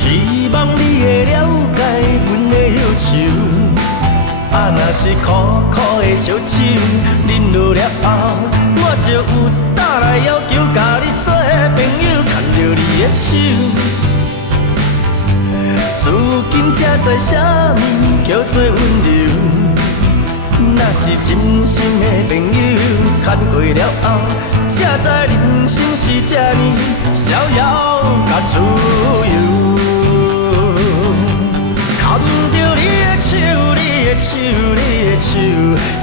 希望你会了解阮的忧愁。啊，若是苦苦的烧酒，饮落了后，我就有倒来要求甲你做朋友，牵着你的手。如今才知啥物叫做温柔，若是真心的朋友，牵过了后，才知人生是这呢逍遥甲自由。牵着你的手，你的手，你的手，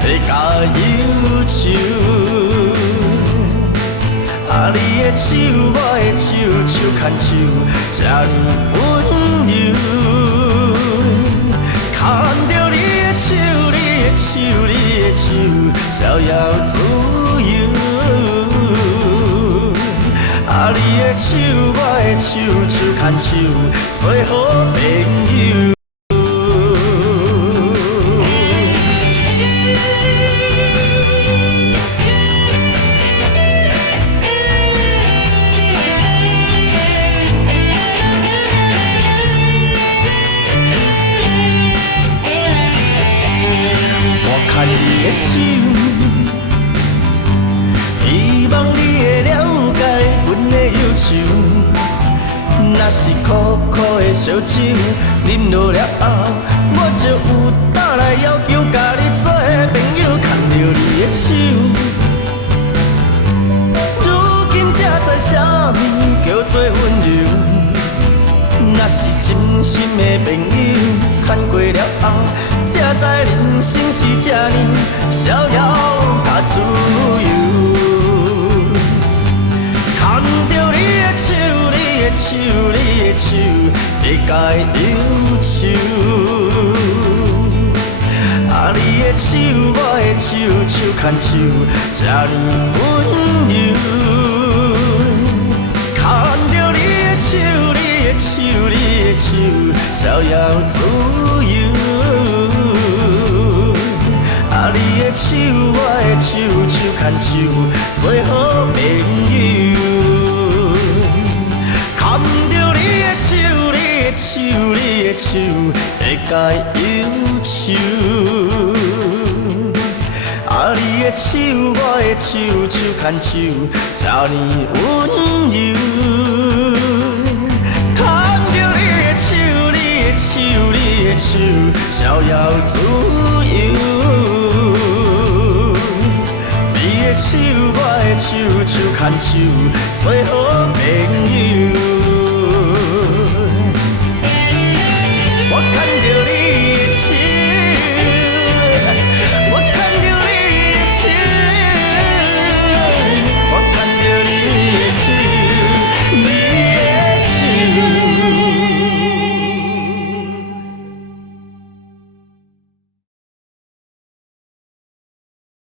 会甲忧愁。啊，你的手，我的手，手牵手，这呢温柔。牵着你的手，你的手，你的手，逍遥自由。啊，你的手，我的手，手牵手，做好朋友。牵你的手，希望你会了解阮的忧愁。若是苦苦的烧酒，饮落了后，我就有倒来要求甲你做朋友，牵着你的手。如今才知啥物叫做温柔。若是真心的朋友，牵过了后，才知人生是这呢逍遥甲自由。牵着你的手，你的手，你的手，会甲忧愁。啊，你的手，我的手，手牵手，这呢温柔。牵着你的手，你的手，你的手，逍遥自由。啊，你的手，我的手，手牵手，做好朋友。牵着你的手，你的手，你的手，会甲忧愁。啊，你的手，我的手，手牵手，这呢温柔。牵着你的手，你的手，你的手，逍遥自由。你的手，我的手，手牵手，做好朋友。